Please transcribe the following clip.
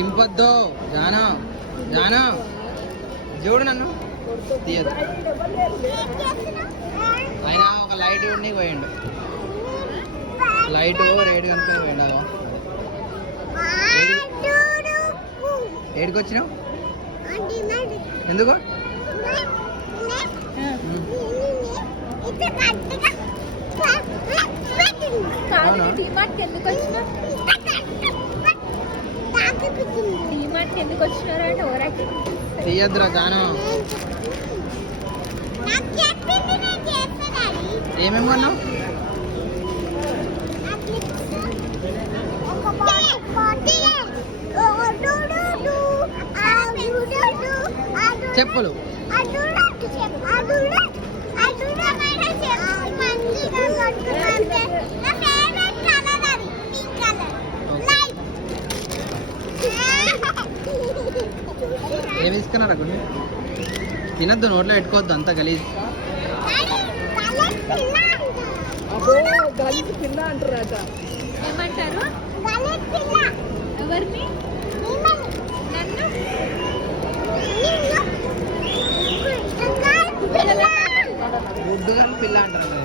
చింపొద్దు జాను జాను చూడు నన్ను తీయద్దు. ఆయన ఒక లైట్ ఉండి పోయిండు. లైట్ రేడు కనుక పోయిండు. ఏడికి వచ్చినావు? ఎందుకు? తీయద్దురా జాను. ఏమేమి కొన్నావు? చెప్పులు. ఏమి తీసుకున్నారా కొన్ని? తినద్దు, నోట్లో పెట్టుకోవద్దు, అంత గలీజ్. ఏమంటారు? ఎవరిని? నన్ను గుడ్డుగా పిల్ల అంటారు.